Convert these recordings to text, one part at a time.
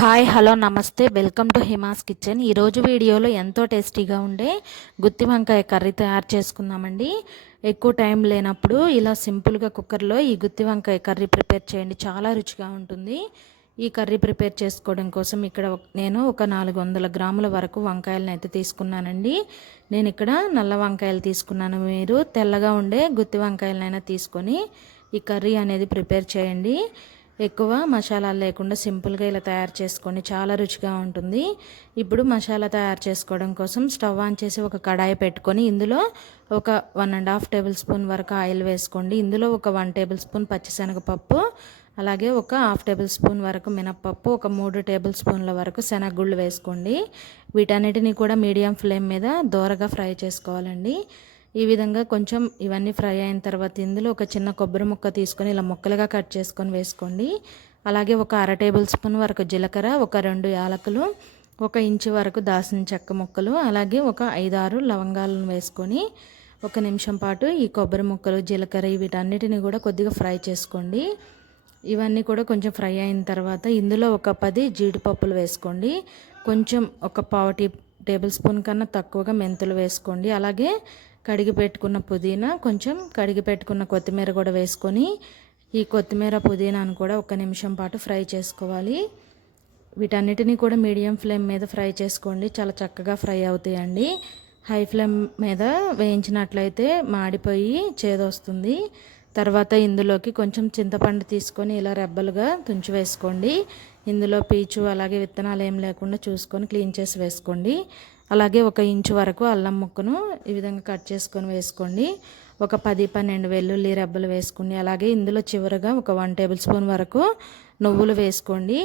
Hi hello నమస్తే. Welcome to Hima's kitchen. ఈరోజు వీడియోలో ఎంతో టేస్టీగా ఉండే గుత్తి వంకాయ కర్రీ తయారు చేసుకుందామండి. ఎక్కువ టైం లేనప్పుడు ఇలా సింపుల్గా కుక్కర్లో ఈ గుత్తి వంకాయ కర్రీ ప్రిపేర్ చేయండి. చాలా రుచిగా ఉంటుంది. ఈ కర్రీ ప్రిపేర్ చేసుకోవడం కోసం ఇక్కడ నేను ఒక నాలుగు వందల గ్రాముల వరకు వంకాయలను అయితే తీసుకున్నానండి. నేను ఇక్కడ నల్ల వంకాయలు తీసుకున్నాను. మీరు తెల్లగా ఉండే గుత్తి వంకాయలనైనా తీసుకొని ఈ కర్రీ అనేది ప్రిపేర్ చేయండి. ఎక్కువ మసాలాలు లేకుండా సింపుల్గా ఇలా తయారు చేసుకోండి చాలా రుచిగా ఉంటుంది. ఇప్పుడు మసాలా తయారు చేసుకోవడం కోసం స్టవ్ ఆన్ చేసి ఒక కడాయి పెట్టుకొని ఇందులో ఒక one and half tablespoon వరకు ఆయిల్ వేసుకోండి. ఇందులో ఒక వన్ టేబుల్ స్పూన్ పచ్చిశనగపప్పు అలాగే ఒక హాఫ్ టేబుల్ స్పూన్ వరకు మినప్పప్పు ఒక మూడు టేబుల్ స్పూన్ల వరకు శనగగుళ్ళు వేసుకోండి. వీటన్నిటిని కూడా మీడియం ఫ్లేమ్ మీద దోరగా ఫ్రై చేసుకోవాలండి. ఈ విధంగా కొంచెం ఇవన్నీ ఫ్రై అయిన తర్వాత ఇందులో ఒక చిన్న కొబ్బరి ముక్క తీసుకొని ఇలా ముక్కలుగా కట్ చేసుకొని వేసుకోండి. అలాగే ఒక అర టేబుల్ స్పూన్ వరకు జీలకర్ర ఒక రెండు యాలకులు ఒక ఇంచు వరకు దాసిన చెక్క ముక్కలు అలాగే ఒక ఐదారు లవంగాలను వేసుకొని ఒక నిమిషం పాటు ఈ కొబ్బరి ముక్కలు జీలకర్ర వీటన్నిటిని కూడా కొద్దిగా ఫ్రై చేసుకోండి. ఇవన్నీ కూడా కొంచెం ఫ్రై అయిన తర్వాత ఇందులో ఒక పది జీడిపప్పులు వేసుకోండి. కొంచెం ఒక పావు టీ టేబుల్ స్పూన్ కన్నా తక్కువగా మెంతులు వేసుకోండి. అలాగే కడిగి పెట్టుకున్న పుదీనా కొంచెం కడిగి పెట్టుకున్న కొత్తిమీర కూడా వేసుకొని ఈ కొత్తిమీర పుదీనాను కూడా ఒక నిమిషం పాటు ఫ్రై చేసుకోవాలి. వీటన్నిటిని కూడా మీడియం ఫ్లేమ్ మీద ఫ్రై చేసుకోండి. చాలా చక్కగా ఫ్రై అవుతాయండి. హై ఫ్లేమ్ మీద వేయించినట్లయితే మాడిపోయి చేదొస్తుంది తర్వాత ఇందులోకి కొంచెం చింతపండు తీసుకొని ఇలా రెబ్బలుగా తుంచి వేసుకోండి. ఇందులో పీచు అలాగే విత్తనాలు ఏం లేకుండా చూసుకొని క్లీన్ చేసి వేసుకోండి. అలాగే ఒక ఇంచు వరకు అల్లం ముక్కను ఈ విధంగా కట్ చేసుకొని వేసుకోండి. ఒక పది పన్నెండు వెల్లుల్లి రెబ్బలు వేసుకోండి అలాగే ఇందులో చివరగా ఒక వన్ టేబుల్ స్పూన్ వరకు నువ్వులు వేసుకోండి.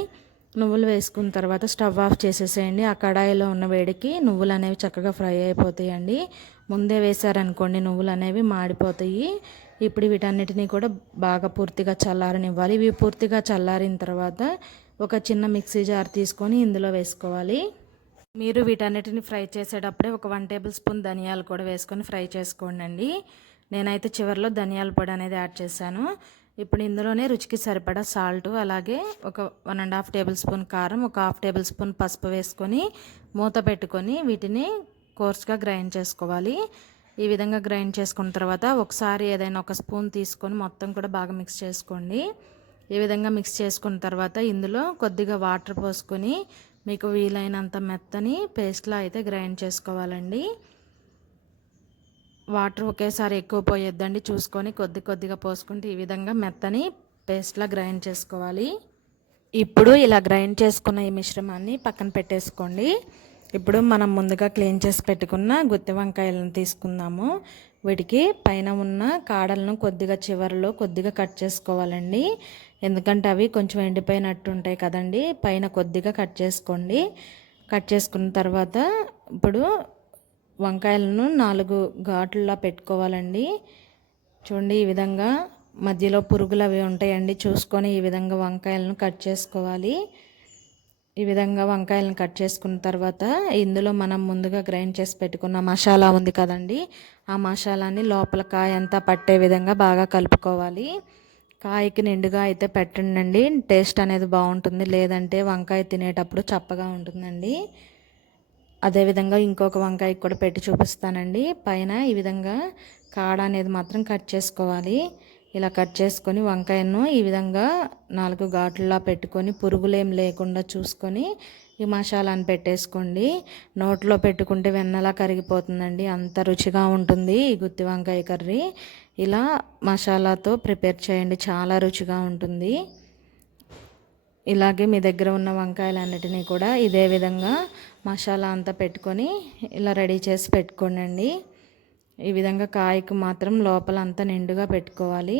నువ్వులు వేసుకున్న తర్వాత స్టవ్ ఆఫ్ చేసేసేయండి. ఆ కడాయిలో ఉన్న వేడికి నువ్వులు అనేవి చక్కగా ఫ్రై అయిపోతాయండి. ముందే వేసారనుకోండి నువ్వులు అనేవి మాడిపోతాయి. ఇప్పుడు వీటన్నిటిని కూడా బాగా పూర్తిగా చల్లారనివ్వాలి. ఇవి పూర్తిగా చల్లారిన తర్వాత ఒక చిన్న మిక్సీ జార్ తీసుకొని ఇందులో వేసుకోవాలి. మీరు వీటన్నిటిని ఫ్రై చేసేటప్పుడే ఒక వన్ టేబుల్ స్పూన్ ధనియాలు కూడా వేసుకొని ఫ్రై చేసుకోండి నేనైతే చివరిలో ధనియాల పొడి అనేది యాడ్ చేశాను. ఇప్పుడు ఇందులోనే రుచికి సరిపడా సాల్ట్ అలాగే ఒక one and half tablespoon కారం ఒక హాఫ్ టేబుల్ స్పూన్ పసుపు వేసుకొని మూత పెట్టుకొని వీటిని కోర్స్గా గ్రైండ్ చేసుకోవాలి. ఈ విధంగా గ్రైండ్ చేసుకున్న తర్వాత ఒకసారి ఏదైనా ఒక స్పూన్ తీసుకొని మొత్తం కూడా బాగా మిక్స్ చేసుకోండి. ఈ విధంగా మిక్స్ చేసుకున్న తర్వాత ఇందులో కొద్దిగా వాటర్ పోసుకొని మీకు వీలైనంత మెత్తని పేస్ట్లా అయితే గ్రైండ్ చేసుకోవాలండి. వాటర్ ఒకేసారి ఎక్కువ పోయొద్దండి. చూసుకొని కొద్ది కొద్దిగా పోసుకుంటే ఈ విధంగా మెత్తని పేస్ట్లా గ్రైండ్ చేసుకోవాలి. ఇప్పుడు ఇలా గ్రైండ్ చేసుకున్న ఈ మిశ్రమాన్ని పక్కన పెట్టేసుకోండి. ఇప్పుడు మనం ముందుగా క్లీన్ చేసి పెట్టుకున్న గుత్తి వంకాయలను తీసుకుందాము. వీటికి పైన ఉన్న కాడలను కొద్దిగా చివరిలో కొద్దిగా కట్ చేసుకోవాలండి. ఎందుకంటే అవి కొంచెం ఎండిపోయినట్టు ఉంటాయి కదండి. పైన కొద్దిగా కట్ చేసుకోండి. కట్ చేసుకున్న తర్వాత ఇప్పుడు వంకాయలను నాలుగు ఘాట్లలో పెట్టుకోవాలండి. చూడండి ఈ విధంగా మధ్యలో పురుగులు అవి ఉంటాయండి. చూసుకొని ఈ విధంగా వంకాయలను కట్ చేసుకోవాలి. ఈ విధంగా వంకాయలను కట్ చేసుకున్న తర్వాత ఇందులో మనం ముందుగా గ్రైండ్ చేసి పెట్టుకున్న మసాలా ఉంది కదండి. ఆ మసాలాని లోపల కాయ అంతా పట్టే విధంగా బాగా కలుపుకోవాలి. కాయకి నిండుగా అయితే పెట్టండి టేస్ట్ అనేది బాగుంటుంది. లేదంటే వంకాయ తినేటప్పుడు చప్పగా ఉంటుందండి. అదేవిధంగా ఇంకొక వంకాయ కూడా పెట్టి చూపిస్తానండి. పైన ఈ విధంగా కాడ అనేది మాత్రం కట్ చేసుకోవాలి. ఇలా కట్ చేసుకొని వంకాయను ఈ విధంగా నాలుగు ఘాట్లా పెట్టుకొని పురుగులేం లేకుండా చూసుకొని ఈ మసాలాను పెట్టేసుకోండి. నోట్లో పెట్టుకుంటే వెన్నలా కరిగిపోతుందండి. అంత రుచిగా ఉంటుంది ఈ గుత్తి వంకాయ కర్రీ. ఇలా మసాలాతో ప్రిపేర్ చేయండి. చాలా రుచిగా ఉంటుంది. ఇలాగే మీ దగ్గర ఉన్న వంకాయలన్నిటినీ కూడా ఇదే విధంగా మసాలా అంతా పెట్టుకొని ఇలా రెడీ చేసి పెట్టుకోండి ఈ విధంగా కాయకు మాత్రం లోపల అంతా నిండుగా పెట్టుకోవాలి.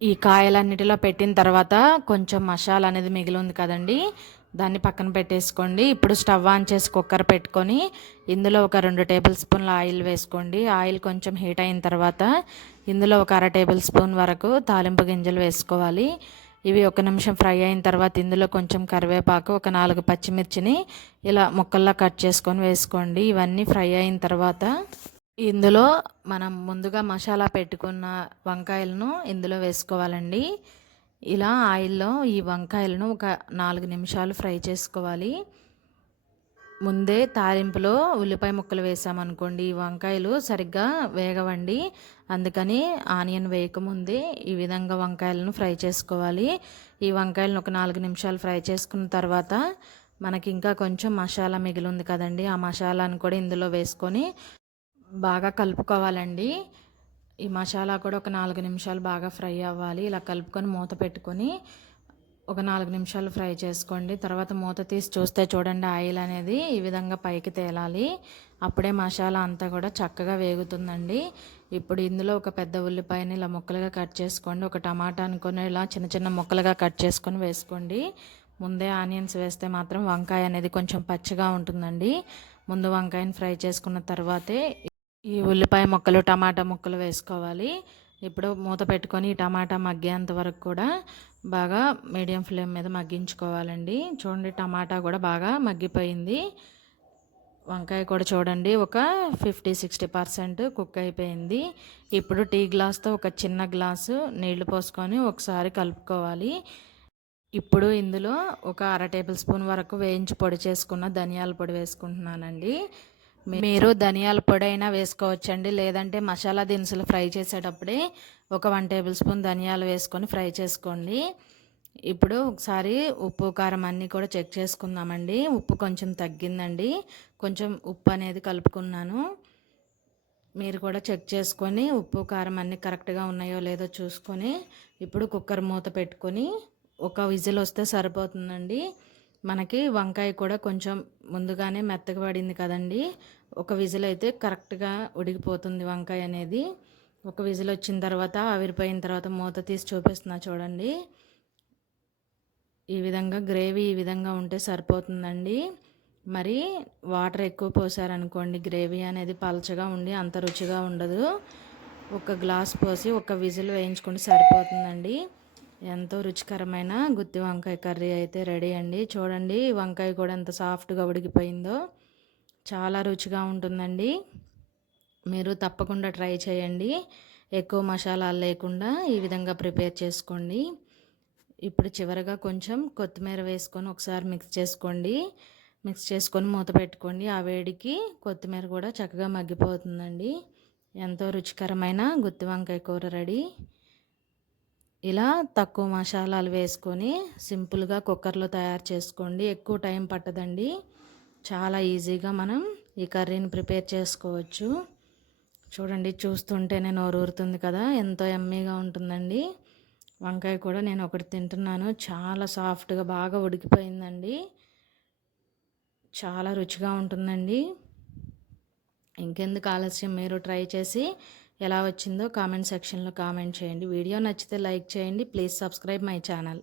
ఈ కాయలన్నిటిలో పెట్టిన తర్వాత కొంచెం మసాలా అనేది మిగిలి ఉంది కదండి దాన్ని పక్కన పెట్టేసుకోండి. ఇప్పుడు స్టవ్ ఆన్ చేసి కుక్కర్ పెట్టుకొని ఇందులో ఒక రెండు టేబుల్ స్పూన్ల ఆయిల్ వేసుకోండి. ఆయిల్ కొంచెం హీట్ అయిన తర్వాత ఇందులో ఒక అర టేబుల్ స్పూన్ వరకు తాలింపు గింజలు వేసుకోవాలి. ఇవి ఒక నిమిషం ఫ్రై అయిన తర్వాత ఇందులో కొంచెం కరివేపాకు ఒక నాలుగు పచ్చిమిర్చిని ఇలా ముక్కల్లా కట్ చేసుకొని వేసుకోండి. ఇవన్నీ ఫ్రై అయిన తర్వాత ఇందులో మనం ముందుగా మసాలా పెట్టుకున్న వంకాయలను ఇందులో వేసుకోవాలండి. ఇలా ఆయిల్లో ఈ వంకాయలను ఒక నాలుగు నిమిషాలు ఫ్రై చేసుకోవాలి. ముందే తాలింపులో ఉల్లిపాయ ముక్కలు వేసామనుకోండి ఈ వంకాయలు సరిగ్గా వేగవండి. అందుకని ఆనియన్ వేయకముందే ఈ విధంగా వంకాయలను ఫ్రై చేసుకోవాలి. ఈ వంకాయలను ఒక నాలుగు నిమిషాలు ఫ్రై చేసుకున్న తర్వాత మనకి ఇంకా కొంచెం మసాలా మిగిలి ఉంది కదండి ఆ మసాలాను కూడా ఇందులో వేసుకొని బాగా కలుపుకోవాలండి. ఈ మసాలా కూడా ఒక నాలుగు నిమిషాలు బాగా ఫ్రై అవ్వాలి. ఇలా కలుపుకొని మూత పెట్టుకొని ఒక నాలుగు నిమిషాలు ఫ్రై చేసుకోండి. తర్వాత మూత తీసి చూస్తే చూడండి ఆయిల్ అనేది ఈ విధంగా పైకి తేలాలి. అప్పుడే మసాలా అంతా కూడా చక్కగా వేగుతుందండి. ఇప్పుడు ఇందులో ఒక పెద్ద ఉల్లిపాయని ఇలా ముక్కలుగా కట్ చేసుకోండి. ఒక టమాటా అనుకొని ఇలా చిన్న చిన్న ముక్కలుగా కట్ చేసుకొని వేసుకోండి. ముందే ఆనియన్స్ వేస్తే మాత్రం వంకాయ అనేది కొంచెం పచ్చిగా ఉంటుందండి. ముందు వంకాయని ఫ్రై చేసుకున్న తర్వాతే ఈ ఉల్లిపాయ ముక్కలు టమాటా ముక్కలు వేసుకోవాలి. ఇప్పుడు మూత పెట్టుకొని ఈ టమాటా మగ్గేంత వరకు కూడా బాగా మీడియం ఫ్లేమ్ మీద మగ్గించుకోవాలండి. చూడండి టమాటా కూడా బాగా మగ్గిపోయింది. వంకాయ కూడా చూడండి ఒక ఫిఫ్టీ సిక్స్టీ పర్సెంట్ కుక్ అయిపోయింది. ఇప్పుడు టీ గ్లాస్తో ఒక చిన్న గ్లాసు నీళ్ళు పోసుకొని ఒకసారి కలుపుకోవాలి. ఇప్పుడు ఇందులో ఒక అర టేబుల్ స్పూన్ వరకు వేయించి పొడి చేసుకున్న ధనియాల పొడి వేసుకుంటున్నానండి. మీరు ధనియాల పొడి అయినా వేసుకోవచ్చండి. లేదంటే మసాలా దినుసులు ఫ్రై చేసేటప్పుడే ఒక వన్ టేబుల్ స్పూన్ ధనియాలు వేసుకొని ఫ్రై చేసుకోండి. ఇప్పుడు ఒకసారి ఉప్పు కారం అన్నీ కూడా చెక్ చేసుకుందామండి. ఉప్పు కొంచెం తగ్గిందండి. కొంచెం ఉప్పు అనేది కలుపుకున్నాను. మీరు కూడా చెక్ చేసుకొని ఉప్పు కారం అన్నీ కరెక్ట్గా ఉన్నాయో లేదో చూసుకొని ఇప్పుడు కుక్కర్ మూత పెట్టుకొని ఒక విజిల్ వస్తే సరిపోతుందండి. మనకి వంకాయ కూడా కొంచెం ముందుగానే మెత్తగా పడింది కదండి. ఒక విజిల్ అయితే కరెక్ట్గా ఉడికిపోతుంది వంకాయ అనేది. ఒక విజిల్ వచ్చిన తర్వాత ఆవిరిపోయిన తర్వాత మూత తీసి చూపిస్తున్నా చూడండి. ఈ విధంగా గ్రేవీ ఈ విధంగా ఉంటే సరిపోతుందండి. మరి వాటర్ ఎక్కువ పోసారనుకోండి గ్రేవీ అనేది పలచగా ఉండి అంత రుచిగా ఉండదు. ఒక గ్లాస్ పోసి ఒక విజిల్ వేయించుకుంటే సరిపోతుందండి. ఎంతో రుచికరమైన గుత్తి వంకాయ కర్రీ అయితే రెడీ అండి. చూడండి వంకాయ కూడా ఎంత సాఫ్ట్గా ఉడికిపోయిందో. చాలా రుచిగా ఉంటుందండి. మీరు తప్పకుండా ట్రై చేయండి. ఎక్కువ మసాలాలు లేకుండా ఈ విధంగా ప్రిపేర్ చేసుకోండి. ఇప్పుడు చివరగా కొంచెం కొత్తిమీర వేసుకొని ఒకసారి మిక్స్ చేసుకోండి. మిక్స్ చేసుకొని మూత పెట్టుకోండి. ఆ వేడికి కొత్తిమీర కూడా చక్కగా మగ్గిపోతుందండి. ఎంతో రుచికరమైన గుత్తి వంకాయ కూర రెడీ. ఇలా తక్కువ మసాలాలు వేసుకొని సింపుల్గా కుక్కర్లో తయారు చేసుకోండి. ఎక్కువ టైం పట్టదండి. చాలా ఈజీగా మనం ఈ కర్రీని ప్రిపేర్ చేసుకోవచ్చు. చూడండి చూస్తుంటేనే నోరు ఊరుతుంది కదా. ఎంతో ఎమ్మీగా ఉంటుందండి. వంకాయ కూడా నేను ఒకటి తింటున్నాను. చాలా సాఫ్ట్గా బాగా ఉడికిపోయిందండి. చాలా రుచిగా ఉంటుందండి. ఇంకెందుకు ఆలస్యం? మీరు ట్రై చేసి ఎలా వచ్చిందో కామెంట్ సెక్షన్లో కామెంట్ చేయండి. వీడియో నచ్చితే లైక్ చేయండి. Please subscribe my channel.